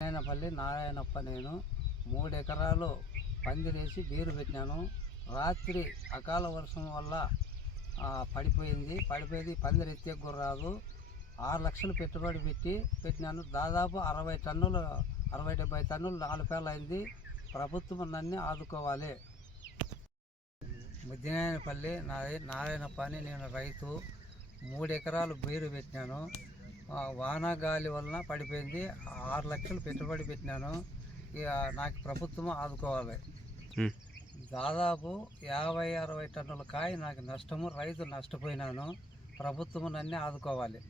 నారాయణపల్లి నారాయణప్ప నేను మూడు ఎకరాలు పందిరేసి బీరు పెట్టినాను. రాత్రి అకాల వర్షం వల్ల పడిపోయింది. పడిపోయింది పందిరి ఎత్తెక్కు రాదు. ఆరు లక్షలు పెట్టుబడి పెట్టి పెట్టినాను. దాదాపు అరవై టన్నులు అరవై డెబ్బై టన్నులు నాలుగు పేలైంది ప్రభుత్వం నన్ను ఆదుకోవాలి. ముద్దినాయనపల్లి నాది నారాయణప్ప అని నేను రైతు. మూడు ఎకరాలు బీరు పెట్టినాను. వాన గాలి వలన పడిపోయింది. ఆరు లక్షలు పెట్టుబడి పెట్టినాను. ఇక నాకు ప్రభుత్వం ఆదుకోవాలి. దాదాపు యాభై అరవై టన్నుల కాయ నాకు నష్టము రైతు నష్టపోయినాను. ప్రభుత్వం నన్ను ఆదుకోవాలి.